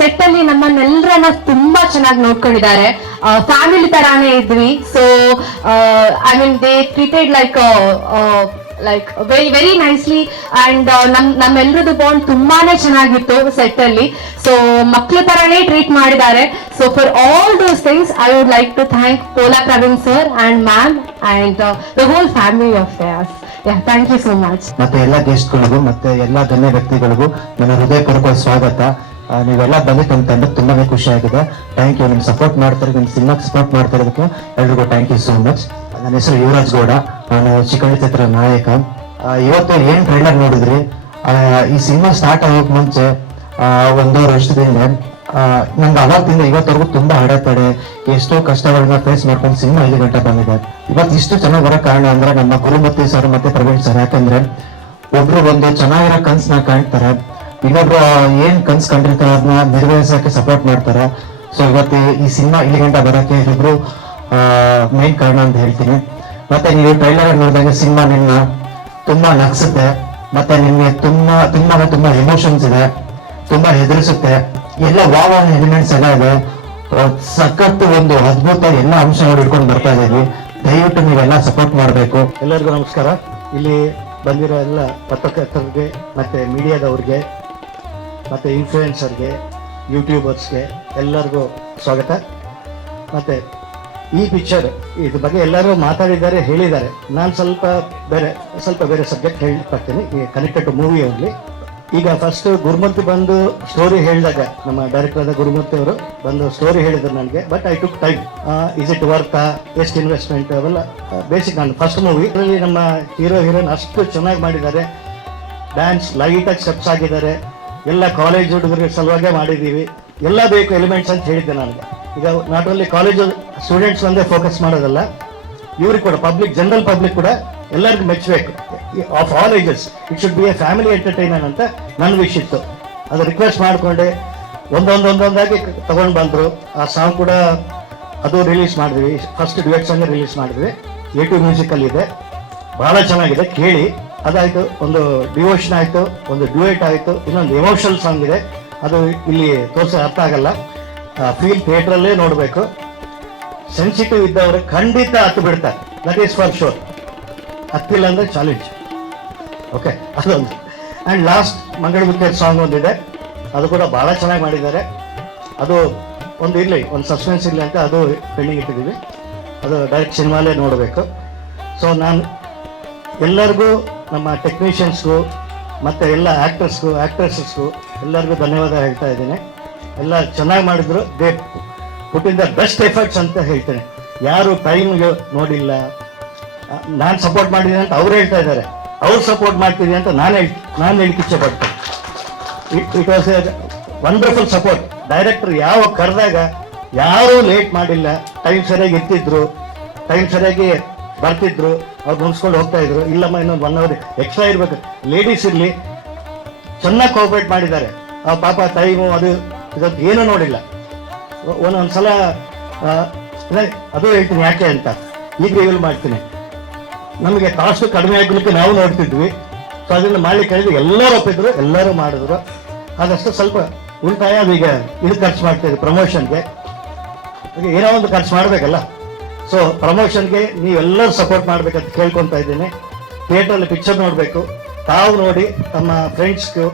set ಅಲ್ಲಿ ನಮ್ಮನ್ನೆಲ್ಲರನ್ನ ತುಂಬಾ ಚೆನ್ನಾಗಿ ನೋಡ್ಕೊಂಡಿದ್ದಾರೆ, ಫ್ಯಾಮಿಲಿ ತರಾನೇ ಇದ್ವಿ. So I mean they treated like very nicely. And ನಮ್ಮೆಲ್ಲರದ್ದು ಬಾಂಡ್ ತುಂಬಾನೇ ಚೆನ್ನಾಗಿತ್ತು ಸೆಟ್ ಅಲ್ಲಿ. ಸೊ ಮಕ್ಳ ತರಾನೇ ಟ್ರೀಟ್ ಮಾಡಿದ್ದಾರೆ. So for all those things I would like to thank Pola Praveen sir and ma'am and the whole family of theirs. Thank you so much. ಮತ್ತೆ ಎಲ್ಲ ಗೆಸ್ಟ್ಗಳಿಗೂ ಮತ್ತೆ ಎಲ್ಲ ಗಣ್ಯ ವ್ಯಕ್ತಿಗಳಿಗೂ ನನ್ನ ಹೃದಯಪೂರ್ವಕ ಸ್ವಾಗತ. ನೀವೆಲ್ಲ ಬಂದಿದ್ದು ನಮ್ಮ ತಂಡಕ್ಕೆ ತುಂಬಾನೇ ಖುಷಿ ಆಗಿದೆ. Thank you. ನಿಮ್ ಸಪೋರ್ಟ್ ಮಾಡ್ತಾರೆ, ನಿಮ್ ಸಿನಿಮಾಗೆ ಸಪೋರ್ಟ್ ಮಾಡ್ತಾ ಇರೋದಕ್ಕೆ ಎಲ್ರಿಗೂ ಥ್ಯಾಂಕ್ ಯು ಸೋ ಮಚ್. ನನ್ನ ಹೆಸರು ಯುವರಾಜ್ ಗೌಡ, ನಾನು ಶಿಖಂಡಿ ಚಿತ್ರ ನಾಯಕ. ಇವತ್ತು ಏನ್ ಟ್ರೈಲರ್ ನೋಡಿದ್ರಿ, ಈ ಸಿನಿಮಾ ಸ್ಟಾರ್ಟ್ ಆಗೋಕ್ ಮುಂಚೆ 1.5 ವರ್ಷದಿಂದ ನಂಗೆ ಅವಾಗ್ದಿಂದ ಇವತ್ತವರೆಗೂ ತುಂಬಾ ಅಡೆತಡೆ, ಎಷ್ಟೋ ಕಷ್ಟಗಳನ್ನ ಫೇಸ್ ಮಾಡ್ಕೊಂಡು ಸಿನಿಮಾ ಇಲ್ಲಿ ಗಂಟೆ ಬಂದಿದೆ. ಇವತ್ತು ಇಷ್ಟು ಚೆನ್ನಾಗಿ ಬರೋ ಕಾರಣ ಅಂದ್ರೆ ನಮ್ಮ ಗುರುಮೂರ್ತಿ ಸರ್ ಮತ್ತೆ ಪ್ರವೀಣ್ ಸರ್. ಯಾಕಂದ್ರೆ ಒಬ್ರು ಒಂದು ಚೆನ್ನಾಗಿರೋ ಕನ್ಸನ್ನ ಕಾಣ್ತಾರೆ, ಇನ್ನೊಬ್ರು ಏನ್ ಕನ್ಸ್ ಕಂಡಿರ್ತಾರೆ ಅದನ್ನ ನಿರ್ವಹಿಸಕ್ಕೆ ಸಪೋರ್ಟ್ ಮಾಡ್ತಾರೆ. ಸೊ ಇವತ್ತು ಈ ಸಿನಿಮಾ ಇಲ್ಲಿ ಗಂಟೆ ಬರೋಕೆ ಇಬ್ರು ಮೇನ್ ಕಾರಣ ಅಂತ ಹೇಳ್ತೀನಿ. ಮತ್ತೆ ನೀವು ಟ್ರೈಲರ್ ನೋಡಿದಾಗ ಸಿನಿಮಾ ನಿನ್ನ ತುಂಬಾ ನಗ್ಸುತ್ತೆ, ಮತ್ತೆ ನಿಮ್ಗೆ ತುಂಬಾ ಎಮೋಷನ್ಸ್ ಇದೆ, ತುಂಬಾ ಹೆದರಿಸುತ್ತೆ, ಎಲ್ಲ ವಾವ್ ಎಲಿಮೆಂಟ್ಸ್ ಎಲ್ಲ ಇದೆ. ಸಖತ್ತು ಒಂದು ಅದ್ಭುತ ಎಲ್ಲ ಅಂಶಗಳು ಇಟ್ಕೊಂಡು ಬರ್ತಾ ಇದೀವಿ. ದಯವಿಟ್ಟು ನೀವೆಲ್ಲ ಸಪೋರ್ಟ್ ಮಾಡಬೇಕು. ಎಲ್ಲರಿಗೂ ನಮಸ್ಕಾರ. ಇಲ್ಲಿ ಬಂದಿರೋ ಎಲ್ಲ ಪತ್ರಕರ್ತರಿಗೆ ಮತ್ತೆ ಮೀಡಿಯಾದವ್ರಿಗೆ ಮತ್ತೆ ಇನ್ಫ್ಲೂಯೆನ್ಸರ್ಗೆ ಯೂಟ್ಯೂಬರ್ಸ್ಗೆ ಎಲ್ಲರಿಗೂ ಸ್ವಾಗತ. ಮತ್ತೆ ಈ ಪಿಕ್ಚರ್ ಇದ್ರ ಬಗ್ಗೆ ಎಲ್ಲರೂ ಮಾತಾಡಿದ್ದಾರೆ, ಹೇಳಿದ್ದಾರೆ. ನಾನು ಸ್ವಲ್ಪ ಬೇರೆ ಸಬ್ಜೆಕ್ಟ್ ಹೇಳ್ತೀನಿ, ಕನೆಕ್ಟೆಡ್ ಟು ಮೂವಿ ಓನ್ಲಿ. ಈಗ ಫಸ್ಟ್ ಗುರುಮೂರ್ತಿ ಬಂದು ಸ್ಟೋರಿ ಹೇಳಿದಾಗ, ನಮ್ಮ ಡೈರೆಕ್ಟರ್ ಆದ ಗುರುಮೂರ್ತಿ ಅವರು ಬಂದು ಸ್ಟೋರಿ ಹೇಳಿದ್ರು ನನಗೆ. But I took time. Is it worth, ಎಷ್ಟು ಇನ್ವೆಸ್ಟ್ಮೆಂಟ್, ಅವೆಲ್ಲ ಬೇಸಿಕ್. ನಾನು ಫಸ್ಟ್ ಮೂವಿ ಇದರಲ್ಲಿ ನಮ್ಮ ಹೀರೋಯಿನ್ ಅಷ್ಟು ಚೆನ್ನಾಗಿ ಮಾಡಿದ್ದಾರೆ. ಡ್ಯಾನ್ಸ್ ಲೈಟಾಗಿ ಸ್ಟೆಪ್ಸ್ ಆಗಿದ್ದಾರೆ. ಎಲ್ಲ ಕಾಲೇಜ್ ಹುಡುಗರಿಗೆ ಸಲುವಾಗೇ ಮಾಡಿದ್ದೀವಿ. ಎಲ್ಲ ಬೇಕು ಎಲಿಮೆಂಟ್ಸ್ ಅಂತ ಹೇಳಿದ್ದೆ ನನಗೆ. ಈಗ ನಾಟ್ ಓನ್ಲಿ ಕಾಲೇಜು ಸ್ಟೂಡೆಂಟ್ಸ್ ಒಂದೇ ಫೋಕಸ್ ಮಾಡೋದಲ್ಲ, ಇವ್ರಿಗೆ ಕೂಡ ಪಬ್ಲಿಕ್, ಜನರಲ್ ಪಬ್ಲಿಕ್ ಕೂಡ ಎಲ್ಲರಿಗೂ ಮೆಚ್ಚಬೇಕು. Of all ages it should be a family entertainer ಅಂತ ನನ್ನ ವಿಶ್ ಇತ್ತು. ಅದು ರಿಕ್ವೆಸ್ಟ್ ಮಾಡಿಕೊಂಡೆ ಒಂದೊಂದಾಗಿ ತಗೊಂಡು ಬಂದರು. ಆ ಸಾಂಗ್ ಕೂಡ ಅದು ರಿಲೀಸ್ ಮಾಡಿದ್ವಿ, ಫಸ್ಟ್ ಡ್ಯುಯೆಟ್ ಸಾಂಗ್ ರಿಲೀಸ್ ಮಾಡಿದ್ವಿ. A2 ಮ್ಯೂಸಿಕಲ್ಲಿ ಇದೆ, ಭಾಳ ಚೆನ್ನಾಗಿದೆ, ಕೇಳಿ. ಅದಾಯಿತು, ಒಂದು ಡಿವೋಷನ್ ಆಯಿತು, ಒಂದು ಡ್ಯುಯೆಟ್ ಆಯಿತು, ಇನ್ನೊಂದು ಎಮೋಷನಲ್ ಸಾಂಗ್ ಇದೆ. ಅದು ಇಲ್ಲಿ ತೋರಿಸಿ ಅರ್ಥ ಆಗಲ್ಲ, ಫೀಲ್ ಥಿಯೇಟ್ರಲ್ಲೇ ನೋಡಬೇಕು. ಸೆನ್ಸಿಟಿವ್ ಇದ್ದವರು ಖಂಡಿತ ಹತ್ತು ಬಿಡ್ತಾರೆ, ದಟ್ ಈಸ್ ಫಾರ್ ಶೋರ್. ಹತ್ತಿಲ್ಲ ಅಂದರೆ ಚಾಲೆಂಜ್. ಓಕೆ, ಅದೊಂದು. ಆ್ಯಂಡ್ ಲಾಸ್ಟ್ ಮಂಗಳಮುಖಿ ಸಾಂಗ್ ಒಂದಿದೆ, ಅದು ಕೂಡ ಭಾಳ ಚೆನ್ನಾಗಿ ಮಾಡಿದ್ದಾರೆ. ಅದು ಒಂದು ಇರಲಿ, ಒಂದು ಸಸ್ಪೆನ್ಸ್ ಇರಲಿ ಅಂತ ಅದು ಪೆಂಡಿಂಗ್ ಇಟ್ಟಿದ್ದೀವಿ. ಅದು ಡೈರೆಕ್ಟ್ ಸಿನಿಮಾಲೇ ನೋಡಬೇಕು. ಸೊ ನಾನು ಎಲ್ಲರಿಗೂ, ನಮ್ಮ ಟೆಕ್ನಿಷಿಯನ್ಸ್ಗೂ ಮತ್ತು ಎಲ್ಲ ಆ್ಯಕ್ಟರ್ಸ್ಗೂ ಆ್ಯಕ್ಟ್ರೆಸಸ್ಗೂ ಎಲ್ಲರಿಗೂ ಧನ್ಯವಾದ ಹೇಳ್ತಾ ಇದ್ದೀನಿ. ಎಲ್ಲ ಚೆನ್ನಾಗಿ ಮಾಡಿದ್ರು, they put in the best efforts ಅಂತ ಹೇಳ್ತೇನೆ. ಯಾರು ಟೈಮ್ಗೆ ನೋಡಿಲ್ಲ, ನಾನು ಸಪೋರ್ಟ್ ಮಾಡಿದ್ದೀನಿ ಅಂತ ಅವ್ರು ಹೇಳ್ತಾ ಇದ್ದಾರೆ, ಅವ್ರು ಸಪೋರ್ಟ್ ಮಾಡ್ತಿದ್ದೀನಿ ಅಂತ ನಾನು ಹೇಳಿಕ್ಕೆ ಇಚ್ಛೆ ಪಡ್ತೇನೆ. It was A wonderful support. Director ಯಾವ ಕರೆದಾಗ ಯಾರೂ ಲೇಟ್ ಮಾಡಿಲ್ಲ, ಟೈಮ್ ಸರಿಯಾಗಿ ಇರ್ತಿದ್ರು, ಟೈಮ್ ಸರಿಯಾಗಿ ಬರ್ತಿದ್ರು, ಅವ್ರು ಮುಗಿಸ್ಕೊಂಡು ಹೋಗ್ತಾ ಇದ್ರು. ಇಲ್ಲಮ್ಮ ಇನ್ನೊಂದು 1 hour ಎಕ್ಸ್ಟ್ರಾ ಇರಬೇಕು, ಲೇಡೀಸ್ ಇರಲಿ, ಚೆನ್ನಾಗಿ ಕೋಆಪರೇಟ್ ಮಾಡಿದ್ದಾರೆ. ಆ ಪಾಪ ಟೈಮು ಅದು ಇದಕ್ಕೆ ಏನೂ ನೋಡಿಲ್ಲ. ಒಂದೊಂದು ಸಲ ಅದು ಹೇಳ್ತೀನಿ ಯಾಕೆ ಅಂತ ಈಗ ರಿವೀಲ್ ಮಾಡ್ತೀನಿ. ನಮಗೆ ಕಾಸ್ಟು ಕಡಿಮೆ ಆಗಲಿಕ್ಕೆ ನಾವು ನೋಡ್ತಿದ್ವಿ, ಸೊ ಅದನ್ನು ಮಾಡ್ಲಿಕ್ಕೆ ಹೇಳಿದ್ವಿ. ಎಲ್ಲರೂ ಒಪ್ಪಿದ್ರು, ಎಲ್ಲರೂ ಮಾಡಿದ್ರು. ಅದಷ್ಟು ಸ್ವಲ್ಪ ಉಳಿತಾಯ ಅದೀಗ ಇದು ಖರ್ಚು ಮಾಡ್ತಿದ್ವಿ ಪ್ರಮೋಷನ್ಗೆ. ಏನೋ ಒಂದು ಖರ್ಚು ಮಾಡಬೇಕಲ್ಲ. ಸೊ ಪ್ರಮೋಷನ್ಗೆ ನೀವೆಲ್ಲರೂ ಸಪೋರ್ಟ್ ಮಾಡಬೇಕಂತ ಕೇಳ್ಕೊತಾ ಇದ್ದೀನಿ. ಥಿಯೇಟ್ರಲ್ಲಿ ಪಿಕ್ಚರ್ ನೋಡಬೇಕು, ತಾವು ನೋಡಿ ತಮ್ಮ ಫ್ರೆಂಡ್ಸ್ಗೂ,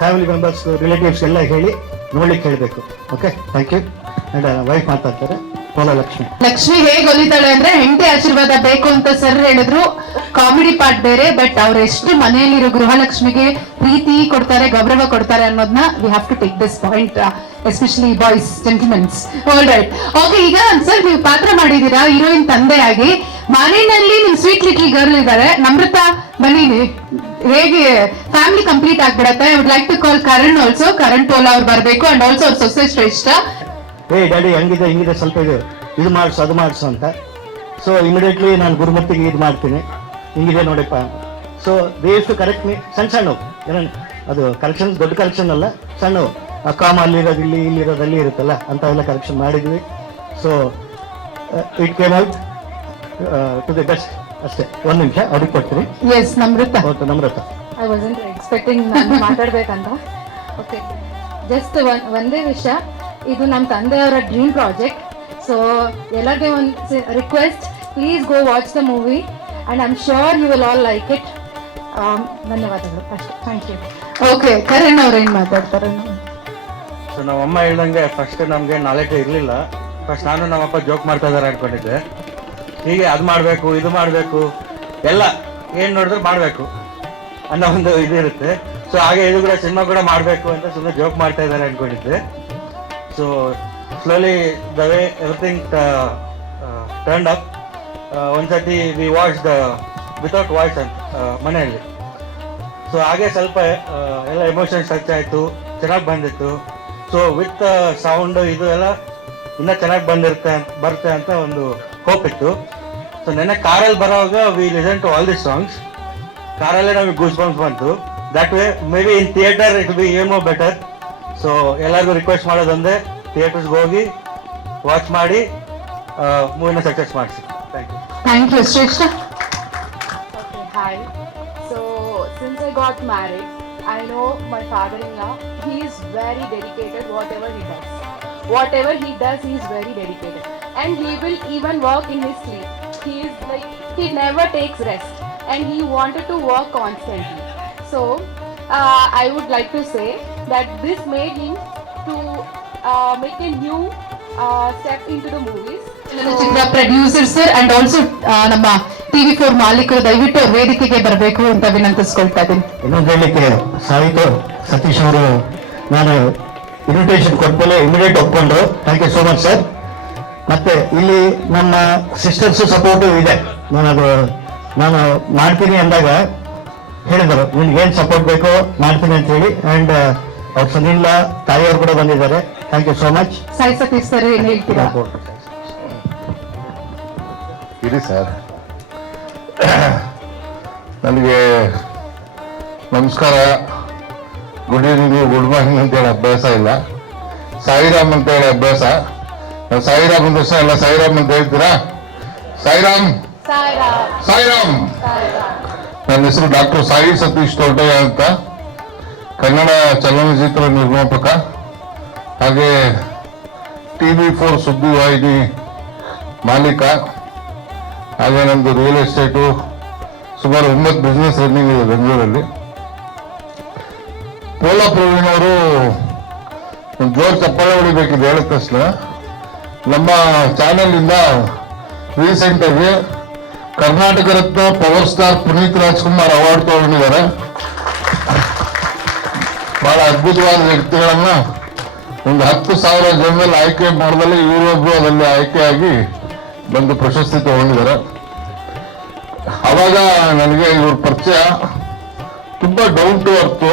ಫ್ಯಾಮಿಲಿ ಮೆಂಬರ್ಸ್ಗೂ, ರಿಲೇಟಿವ್ಸ್ಗೆಲ್ಲ ಹೇಳಿ ನೋಡ್ಲಿಕ್ಕೆ ಹೇಳಬೇಕು. Okay, thank you. And wife ಮಾತಾಡ್ತಾರೆ, ಲಕ್ಷ್ಮಿ. ಲಕ್ಷ್ಮಿ ಹೇಗೆ ಒಲಿತಾಳೆ ಅಂದ್ರೆ ಹೆಂಡತಿ ಆಶೀರ್ವಾದ ಬೇಕು ಅಂತ ಸರ್ ಹೇಳಿದ್ರು. ಕಾಮಿಡಿ ಪಾರ್ಟ್ ಬೇರೆ, ಬಟ್ ಅವ್ರು ಎಷ್ಟು ಮನೆಯಲ್ಲಿರೋ ಗೃಹಲಕ್ಷ್ಮಿಗೆ ಪ್ರೀತಿ ಕೊಡ್ತಾರೆ, ಗೌರವ ಕೊಡ್ತಾರೆ ಅನ್ನೋದನ್ನ we have to take this point, especially boys, gentlemens. All right, okay. ಈಗ ಸರ್ ನೀವು ಪಾತ್ರ ಮಾಡಿದೀರಾ ಹೀರೋಯಿನ್ ತಂದೆಯಾಗಿ. ಮನೆಯಲ್ಲಿ ನಿಮ್ ಸ್ವೀಟ್ ಲಿಟ್ಲ್ ಗರ್ಲ್ ಇದ್ದಾರೆ, ನಮ್ರತಾ. ಬನ್ನಿ, ಹೇಗೆ ಫ್ಯಾಮಿಲಿ ಕಂಪ್ಲೀಟ್ ಆಗ್ಬಿಡತ್ತೆ. I would like to call Karan also. Karan Pola ಅವ್ರು ಬರಬೇಕು, ಅಂಡ್ ಆಲ್ಸೋ ಅವ್ರ ಸೊಸೆ ಶ್ರೇಷ್ಠ. ಡ್ಯಾಡಿ ಹಂಗಿದೆ ಹಿಂಗಿದೆ, ಸ್ವಲ್ಪ ಇದು ಮಾಡಿಸು ಅದು ಮಾಡಿಸು ಅಂತ. ಸೊ ಇಮಿಡಿಯೇಟ್ಲಿ ನಾನು ಗುರುಮೂರ್ತಿಗೆ ಇದು ಮಾಡ್ತೀನಿ, ಹಿಂಗಿದೆ ನೋಡಪ್ಪ. So they to correct me. ಸಣ್ಣವು ಏನೋ ಅದು ಕರೆಕ್ಷನ್, ದೊಡ್ಡ ಕರೆಕ್ಷನ್ ಅಲ್ಲ, ಸಣ್ಣವು. ಆ ಕಾಮ ಅಲ್ಲಿರೋದು ಇಲ್ಲಿ, ಇಲ್ಲಿರೋದು ಅಲ್ಲಿ ಇರುತ್ತಲ್ಲ, ಅಂಥವೆಲ್ಲ ಕರೆಕ್ಷನ್ ಮಾಡಿದ್ವಿ. So it came out to the best. ಅಷ್ಟೇ. ಒಂದು ನಿಮಿಷ ಅವ್ರಿಗೆ ಕೊಡ್ತೀನಿ. Yes, Namrata. Okay, Namrata. I wasn't expecting ನಾನು ಮಾತಾಡ್ಬೇಕಂತ. ಓಕೆ, ಜಸ್ಟ್ ಒಂದೇ ವಿಷಯ, ಇದು ನಮ್ಮ ತಂದೆಯವರ ಡ್ರೀಮ್ ಪ್ರಾಜೆಕ್ಟ್. ಸೊ ಎಲ್ಲರಿಗೆ ಒಂದು request, please go watch the movie and I am sure you will all like it. ಧನ್ಯವಾದಗಳು ಅಷ್ಟೇ. Thank you. ಓಕೆ, ಕರಣ್ ಅವ್ರು ಏನು ಮಾತಾಡ್ತಾರೆ? ಸೊ ನಮ್ಮಮ್ಮ ಹೇಳ್ದಂಗೆ ಫಸ್ಟ್ ನಮಗೆ ನಾಲೆಡ್ಜ್ ಇರಲಿಲ್ಲ. ಫಸ್ಟ್ ನಾನು ನಮ್ಮಪ್ಪ ಜೋಕ್ ಮಾಡ್ತಾ ಇದ್ದಾರೆ ಅನ್ಕೊಂಡಿದ್ದೆ. ಹೀಗೆ ಅದು ಮಾಡಬೇಕು, ಇದು ಮಾಡಬೇಕು, ಎಲ್ಲ ಏನು ನೋಡಿದ್ರೆ ಮಾಡಬೇಕು ಅನ್ನೋ ಒಂದು ಇದಿರುತ್ತೆ. ಸೊ ಹಾಗೆ ಇದು ಕೂಡ ಸಿನಿಮಾ ಕೂಡ ಮಾಡಬೇಕು ಅಂತ ಸುಮ್ಮನೆ ಜೋಕ್ ಮಾಡ್ತಾ ಇದ್ದಾರೆ ಅನ್ಕೊಂಡಿದ್ದೆ. So slowly the way everything turned up. ಒಂದ್ಸತಿ we watch the without voice ಅಂತ ಮನೆಯಲ್ಲಿ. ಸೊ ಹಾಗೆ ಸ್ವಲ್ಪ ಎಲ್ಲ ಎಮೋಷನ್ಸ್ ಟಚ್ ಆಯಿತು, ಚೆನ್ನಾಗಿ ಬಂದಿತ್ತು. ಸೊ ವಿತ್ ಸೌಂಡು ಇದು ಎಲ್ಲ ಇನ್ನೂ ಚೆನ್ನಾಗಿ ಬರುತ್ತೆ ಅಂತ ಒಂದು ಹೋಪ್ ಇತ್ತು. ಸೊ ನೆನ್ನೆ ಕಾರಲ್ಲಿ ಬರೋವಾಗ we listen to all the songs. ಕಾರಲ್ಲೇ ನಮಗೆ ಗೂಸ್ ಬಂಪ್ಸ್ ಬಂತು. That way maybe in theatre it be ಏನೋ ಬೆಟರ್. ಸೊ ಎಲ್ಲರಿಗೂ ರಿಕ್ವೆಸ್ಟ್ ಮಾಡೋದೊಂದೇ, ಥಿಯೇಟರ್ಸ್ಗೆ ಹೋಗಿ ವಾಚ್ ಮಾಡಿ ಮೂವಿನ ಸಕ್ಸಸ್ ಮಾಡಿಸಿ. Thank you. Thank you. Shreshtha. Okay, hi. So, since I got married, I know my father-in-law, he is very dedicated whatever he does. Whatever he does, he is very dedicated. And he will even work in his sleep. He is like, he never takes rest. And he wanted to work constantly. So, I would like to say that this made him to make a new step into the movies. Chitra producer sir and also ನಮ್ಮ TV4 ಮಾಲೀಕರು ದಯವಿಟ್ಟು ಅವ್ರ ವೇದಿಕೆಗೆ ಬರಬೇಕು ಅಂತ ವಿನಂತಿಸ್ಕೊಳ್ತಾ ಇದ್ದೀನಿ. ಇನ್ನೊಂದು ಹೇಳಲಿಕ್ಕೆ ಸಾಯಿತು ಸತೀಶ್ ಅವರು, ನಾನು ಇನ್ವಿಟೇಷನ್ ಕೊಟ್ಮೇಲೆ ಇಮಿಡಿಯೇಟ್ ಒಪ್ಕೊಂಡು, thank you so much sir. ಮತ್ತೆ ಇಲ್ಲಿ ನಮ್ಮ ಸಿಸ್ಟರ್ಸ್ ಸಪೋರ್ಟು ಇದೆ. ನಾನು ಮಾಡ್ತೀನಿ ಅಂದಾಗ ಹೇಳಿದರು, ನಿನ್ಗೇನು ಸಪೋರ್ಟ್ ಬೇಕೋ ಮಾಡ್ತೀನಿ ಅಂತ ಹೇಳಿ. ಆ್ಯಂಡ್ ಅವ್ರ ಸನಿಲ್ಲ ತಾಯಿಯವರು ಕೂಡ ಬಂದಿದ್ದಾರೆ. Thank you so much. Sai Satish sir ಏನ್ ಹೇಳ್ತೀರಾ? ಇರಿ ಸರ್, ನನಗೆ ನಮಸ್ಕಾರ, ಗುಡ್ ಈವ್ನಿಂಗ್, ಗುಡ್ ಮಾರ್ನಿಂಗ್ ಅಂತೇಳಿ ಅಭ್ಯಾಸ ಇಲ್ಲ. ಸಾಯಿರಾಮ್ ಅಂತ ಹೇಳಿ ಅಭ್ಯಾಸ. ಸಾಯಿರಾಮ್ ಅಂದ ತಕ್ಷಣ ಎಲ್ಲ ಸಾಯಿರಾಮ್ ಅಂತ ಹೇಳ್ತೀರಾ? ಸಾಯಿರಾಮ್, ಸಾಯಿರಾಮ್. ನನ್ನ ಹೆಸರು ಡಾಕ್ಟರ್ ಸಾಯಿ ಸತೀಶ್ ತೋಟಯ್ಯ ಅಂತ, ಕನ್ನಡ ಚಲನಚಿತ್ರ ನಿರ್ಮಾಪಕ, ಹಾಗೆ TV4 ಸುದ್ದಿವಾಹಿನಿ ಮಾಲೀಕ, ಹಾಗೆ ನಮ್ಮದು ರಿಯಲ್ ಎಸ್ಟೇಟು, ಸುಮಾರು 9 ಬಿಸ್ನೆಸ್ ರನ್ನಿಂಗ್ ಇದೆ ಬೆಂಗಳೂರಲ್ಲಿ. ಪೋಲಾ ಪ್ರವೀಣ್ ಅವರು ಒಂದು ಜೋರು ಚಪ್ಪಾಳೆ ಹೊಡಿಬೇಕಿದೆ ಹೇಳಿದ ತಕ್ಷಣ. ನಮ್ಮ ಚಾನೆಲ್ ರೀಸೆಂಟ್ ಆಗಿ Karnataka Ratna power star Puneeth Rajkumar award ತಗೊಂಡಿದ್ದಾರೆ. ಬಹಳ ಅದ್ಭುತವಾದ ವ್ಯಕ್ತಿಗಳನ್ನ ಒಂದು 10,000 ಜನರಲ್ಲಿ ಆಯ್ಕೆ ಮಾಡಿದಲ್ಲಿ ಇವರೊಬ್ಬರು ಅದರಲ್ಲಿ ಆಯ್ಕೆಯಾಗಿ ಬಂದು ಪ್ರಶಸ್ತಿ ತಗೊಂಡಿದ್ದಾರೆ. ಅವಾಗ ನನಗೆ ಇವ್ರ ಪರಿಚಯ ತುಂಬಾ ಡೌನ್ ಟು ಅರ್ತ್,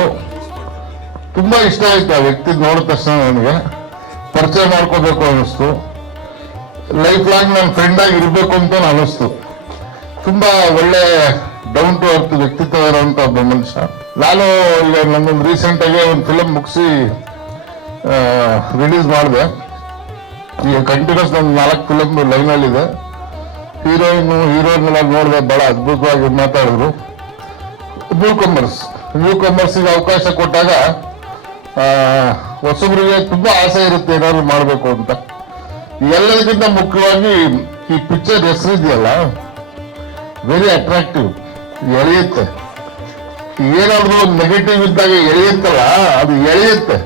ತುಂಬಾ ಇಷ್ಟ ಆಯ್ತು. ಆ ವ್ಯಕ್ತಿ ನೋಡಿದ ತಕ್ಷಣ ನನಗೆ ಪರಿಚಯ ಮಾಡ್ಕೋಬೇಕು ಅನ್ನಿಸ್ತು. ಲೈಫ್ ಲಾಂಗ್ ನನ್ನ ಫ್ರೆಂಡ್ ಆಗಿ ಇರಬೇಕು ಅಂತ ಅನಿಸ್ತು. ತುಂಬಾ ಒಳ್ಳೆ ಡೌನ್ ಟು ಅರ್ತ್ ವ್ಯಕ್ತಿತ್ವ ಇರುವಂತ ಒಬ್ಬ ಮನುಷ್ಯ. ನಾನು ಈಗ ನನ್ನೊಂದು ರೀಸೆಂಟ್ ಆಗಿ ಒಂದು ಫಿಲಮ್ ಮುಗಿಸಿ ರಿಲೀಸ್ ಈಗ ಕಂಟಿನ್ಯೂಸ್ ನನ್ನ 4 ಫಿಲಮ್ ಲೈನಲ್ಲಿದೆ. ಹೀರೋಯಿನ್ ನೋಡಿದೆ, ಬಹಳ ಅದ್ಭುತವಾಗಿ ಮಾತಾಡಿದ್ರು. ನ್ಯೂ ಕಮರ್ಸ್ಗೆ ಅವಕಾಶ ಕೊಟ್ಟಾಗ ಹೊಸಬರಿಗೆ ತುಂಬಾ ಆಸೆ ಇರುತ್ತೆ ಏನಾದ್ರು ಮಾಡಬೇಕು ಅಂತ. ಎಲ್ಲದಕ್ಕಿಂತ ಮುಖ್ಯವಾಗಿ ಈ ಪಿಕ್ಚರ್ ಹೆಸರಿದೆಯಲ್ಲ, ವೆರಿ ಅಟ್ರಾಕ್ಟಿವ್, ಎಳೆಯುತ್ತೆ. ಏನಾದ್ರು ಒಂದು ನೆಗೆಟಿವ್ ಇದ್ದಾಗ ಎಳೆಯುತ್ತಲ್ಲ, ಅದು ಎಳೆಯುತ್ತೆ,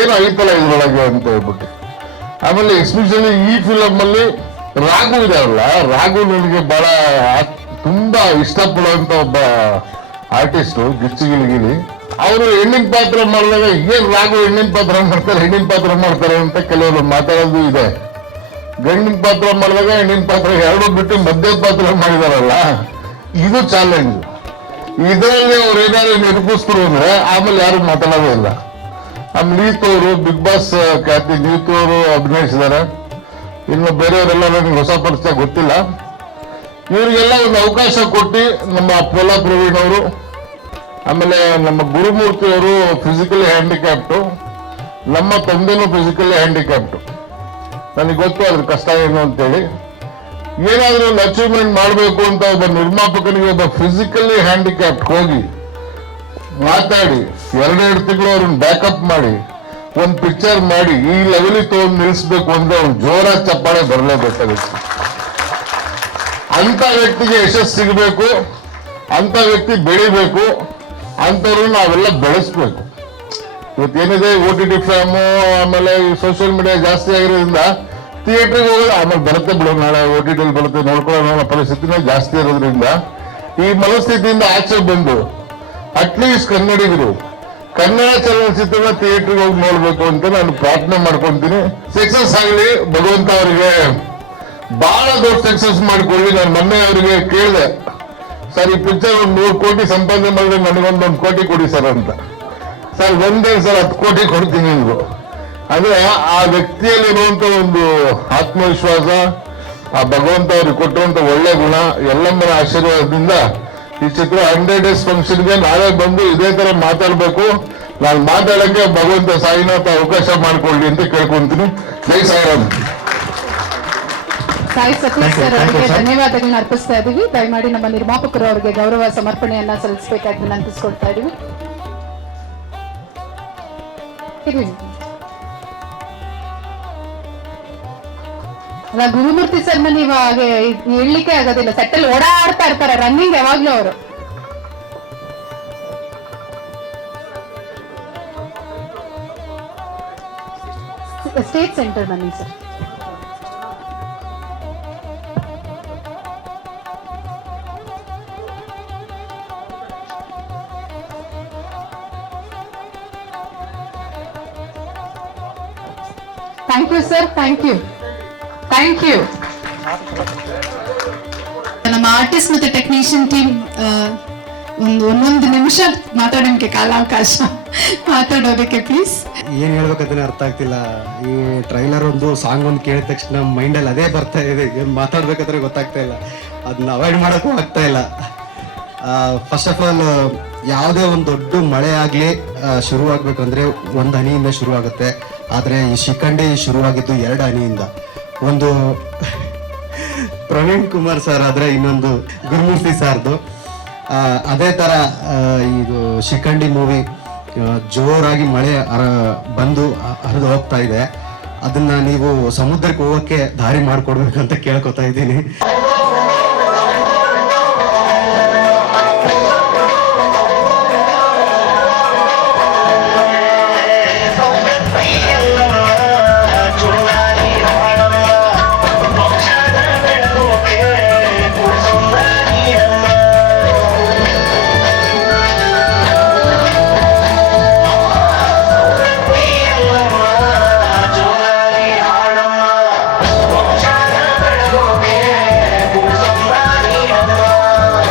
ಏನೋ ಐತಲ್ಲ ಇದ್ರೊಳಗೆ ಅಂತ ಹೇಳ್ಬಿಟ್ಟು. ಆಮೇಲೆ ಎಸ್ಪೆಷಲಿ ಈ ಫಿಲಮ್ ಅಲ್ಲಿ ರಾಘು ಇದಾರಲ್ಲ, ರಾಘು ನನಗೆ ಬಹಳ ತುಂಬಾ ಇಷ್ಟಪಡುವಂತ ಒಬ್ಬ ಆರ್ಟಿಸ್ಟು, ಗಿಚ್ಚಿ ಅವರು ಹೆಣ್ಣಿನ ಪಾತ್ರ ಮಾಡಿದಾಗ ಏನ್ ರಾಘು ಹೆಣ್ಣಿನ ಪಾತ್ರ ಮಾಡ್ತಾರೆ ಅಂತ ಕೆಲವರು ಮಾತಾಡೋದು ಇದೆ. ಗಂಡಿನ ಪಾತ್ರ ಮಾಡಿದಾಗ ಹೆಣ್ಣಿನ ಪಾತ್ರ ಎರಡೂ ಬಿಟ್ಟು ಮಧ್ಯದ ಪಾತ್ರ ಮಾಡಿದಾರಲ್ಲ, ಇದು ಚಾಲೆಂಜ್. ಇದರಲ್ಲಿ ಅವ್ರು ಏನಾದ್ರು ನಿರೂಪಿಸ್ತರು ಅಂದ್ರೆ ಆಮೇಲೆ ಯಾರು ಮಾತಾಡೋದೇ ಇಲ್ಲ. ಆಮೇಲೆ ನೀತವರು ಬಿಗ್ ಬಾಸ್ ಖ್ಯಾತಿ ನೀತವರು ಅಭಿನಯಿಸಿದ್ದಾರೆ. ಇನ್ನು ಬೇರೆಯವರೆಲ್ಲ ನನಗೆ ಹೊಸ ಪರಿಚಯ ಗೊತ್ತಿಲ್ಲ. ಇವರಿಗೆಲ್ಲ ಒಂದು ಅವಕಾಶ ಕೊಟ್ಟು ನಮ್ಮ ಪೋಲಾ ಪ್ರವೀಣ್ ಅವರು, ಆಮೇಲೆ ನಮ್ಮ ಗುರುಮೂರ್ತಿ ಅವರು ಫಿಸಿಕಲಿ ಹ್ಯಾಂಡಿಕ್ಯಾಪ್ಟು, ನಮ್ಮ ತಂದೆನೂ ಫಿಸಿಕಲಿ ಹ್ಯಾಂಡಿಕ್ಯಾಪ್ಟು. ನನಗೆ ಗೊತ್ತು ಅದ್ರ ಕಷ್ಟ ಏನು ಅಂತೇಳಿ. ಏನಾದರೂ ಒಂದು ಅಚೀವ್ಮೆಂಟ್ ಮಾಡಬೇಕು ಅಂತ ಒಬ್ಬ ನಿರ್ಮಾಪಕನಿಗೆ ಒಬ್ಬ ಫಿಸಿಕಲಿ ಹ್ಯಾಂಡಿಕ್ಯಾಪ್ಟ್ ಹೋಗಿ ಮಾತಾಡಿ 2 ತಿಂಗಳು ಅವ್ರನ್ನ ಬ್ಯಾಕಪ್ ಮಾಡಿ ಒಂದು ಪಿಕ್ಚರ್ ಮಾಡಿ ಈ ಲೆವೆಲಿಗೆ ತಗೊಂಡು ನಿಲ್ಲಿಸ್ಬೇಕು ಅಂದ್ರೆ ಅವ್ನು ಜೋರಾದ ಚಪ್ಪಾಳೆ ಬರಲೇಬೇಕಾಗುತ್ತೆ. ಅಂತ ವ್ಯಕ್ತಿಗೆ ಯಶಸ್ಸು ಸಿಗಬೇಕು, ಅಂತ ವ್ಯಕ್ತಿ ಬೆಳಿಬೇಕು, ಅಂಥವ್ರು ನಾವೆಲ್ಲ ಬೆಳೆಸ್ಬೇಕು. ಇವತ್ತೇನಿದೆ OTT ಫಾರ್ಮು, ಆಮೇಲೆ ಸೋಷಿಯಲ್ ಮೀಡಿಯಾ ಜಾಸ್ತಿ ಆಗಿರೋದ್ರಿಂದ ಥಿಯೇಟ್ರಿಗೆ ಹೋಗೋದು ಆಮೇಲೆ ಬರುತ್ತೆ ಬಿಡೋ, ನಾಳೆ OTT ಬರುತ್ತೆ ನೋಡ್ಕೊಳ್ಳೋ ಪರಿಸ್ಥಿತಿನೇ ಜಾಸ್ತಿ ಇರೋದ್ರಿಂದ ಈ ಮನಸ್ಥಿತಿಯಿಂದ ಆಚೆ ಬಂದು ಅಟ್ಲೀಸ್ಟ್ ಕನ್ನಡಿಗರು ಕನ್ನಡ ಚಲನಚಿತ್ರನ ಥಿಯೇಟ್ರಿಗೆ ಹೋಗಿ ನೋಡ್ಬೇಕು ಅಂತ ನಾನು ಪ್ರಾರ್ಥನೆ ಮಾಡ್ಕೊಂತೀನಿ. ಸಕ್ಸಸ್ ಆಗಲಿ, ಭಗವಂತ ಅವರಿಗೆ ಬಹಳ ದೊಡ್ಡ ಸಕ್ಸಸ್ ಮಾಡಿಕೊಳ್ಳಿ. ನಾನು ಮೊನ್ನೆ ಅವರಿಗೆ ಕೇಳಿದೆ, ಸರ್ ಈ ಪಿಕ್ಚರ್ ಒಂದು 100 ಕೋಟಿ ಸಂಪಾದನೆ ಮಾಡಿದ್ರೆ ನನಗೊಂದು 1 ಕೋಟಿ ಕೊಡಿ ಸರ್ ಅಂತ. ಸರ್ ಒಂದೇ ಸರ್ 10 ಕೋಟಿ ಕೊಡ್ತೀನಿ ಅಂದ್ರು. ಅಂದ್ರೆ ಆ ವ್ಯಕ್ತಿಯಲ್ಲಿರುವಂತ ಒಂದು ಆತ್ಮವಿಶ್ವಾಸ, ಆ ಭಗವಂತ ಅವ್ರಿಗೆ ಕೊಟ್ಟುವಂತ ಒಳ್ಳೆ ಗುಣ, ಎಲ್ಲಮ್ಮನ ಆಶೀರ್ವಾದದಿಂದ ಈ ಚಿತ್ರ 100 ಡೇಸ್ ಫಂಕ್ಷನ್ಗೆ ನಾಳೆ ಬಂದು ಇದೇ ತರ ಮಾತಾಡ್ಬೇಕು. ನಾನು ಮಾತಾಡಕ್ಕೆ ಭಗವಂತ ಸಾಯಿನಾಥ ಅವಕಾಶ ಮಾಡಿಕೊಳ್ಳಿ ಅಂತ ಕೇಳ್ಕೊಂತೀನಿ. ಜೈ ಸಾಯಿರಾಮ್. ಸಾಯಿ ಸತೀಶ್ ಸರ್ ಅವರಿಗೆ ಧನ್ಯವಾದಗಳನ್ನ ಅರ್ಪಿಸ್ತಾ ಇದೀವಿ. ದಯಮಾಡಿ ನಮ್ಮ ನಿರ್ಮಾಪಕರು ಅವರಿಗೆ ಗೌರವ ಸಮರ್ಪಣೆಯನ್ನ ಸಲ್ಲಿಸಬೇಕಾಗಿ ವಿನಂತಿಸ್ಕೊಳ್ತಾ ಇದೀವಿ. ಅಲ್ಲ, ಗುರುಮೂರ್ತಿ ಸರ್ನ ನೀವು ಹಾಗೆ ಹೇಳಲಿಕ್ಕೆ ಆಗೋದಿಲ್ಲ. ಸೆಟ್ಟಲ್ಲಿ ಓಡಾಡ್ತಾ ಇರ್ತಾರೆ, ರನ್ನಿಂಗ್ ಯಾವಾಗ್ಲೂ ಅವರು. ಸ್ಟೇಟ್ ಸೆಂಟರ್ ಬನ್ನಿ sir. Thank you sir, thank you. ನಮ್ಮ ಆರ್ಟಿಸ್ಟ್ ಮತ್ತೆ ಟೆಕ್ನಿಷಿಯನ್ ಟೀಮ್ ಒಂದೊಂದು ನಿಮಿಷ ಮಾತಾಡೋಕ್ಕೆ ಕಾಲಾವಕಾಶ ಮಾತಾಡೋದಕ್ಕೆ ಪ್ಲೀಸ್. ಏನು ಹೇಳ್ಬೇಕಂತಾನೆ ಅರ್ಥ ಆಗ್ತಿಲ್ಲ. ಈ ಟ್ರೈಲರ್ ಒಂದು ಸಾಂಗ್ ಒಂದು ಕೇಳಿದ ತಕ್ಷಣ ಮೈಂಡಲ್ಲಿ ಅದೇ ಬರ್ತಾ ಇದೆ, ಏನು ಮಾತಾಡ್ಬೇಕಂದ್ರೆ ಗೊತ್ತಾಗ್ತಾ ಇಲ್ಲ, ಅದನ್ನ ಅವಾಯ್ಡ್ ಮಾಡೋಕ್ಕೂ ಆಗ್ತಾ ಇಲ್ಲ. ಫಸ್ಟ್ ಆಫ್ ಆಲ್ ಯಾವುದೇ ಒಂದು ದೊಡ್ಡ ಮಳೆ ಆಗಲಿ ಶುರುವಾಗಬೇಕಂದ್ರೆ ಒಂದು ಹನಿಯಿಂದ ಶುರುವಾಗುತ್ತೆ. ಆದರೆ ಈ ಶಿಖಂಡಿ ಶುರುವಾಗಿದ್ದು 2 ಹನಿಯಿಂದ. ಒಂದು ಪ್ರವೀಣ್ ಕುಮಾರ್ ಸರ್ ಆದರೆ ಇನ್ನೊಂದು ಗುರುಮೂರ್ತಿ ಸರ್ದು. ಅದೇ ಥರ ಇದು ಶಿಖಂಡಿ ಮೂವಿ ಜೋರಾಗಿ ಮಳೆ ಬಂದು ಹರಿದು ಹೋಗ್ತಾ ಇದೆ. ಅದನ್ನ ನೀವು ಸಮುದ್ರಕ್ಕೆ ಹೋಗೋಕ್ಕೆ ದಾರಿ ಮಾಡಿಕೊಡ್ಬೇಕಂತ ಕೇಳ್ಕೊತಾ ಇದ್ದೀನಿ.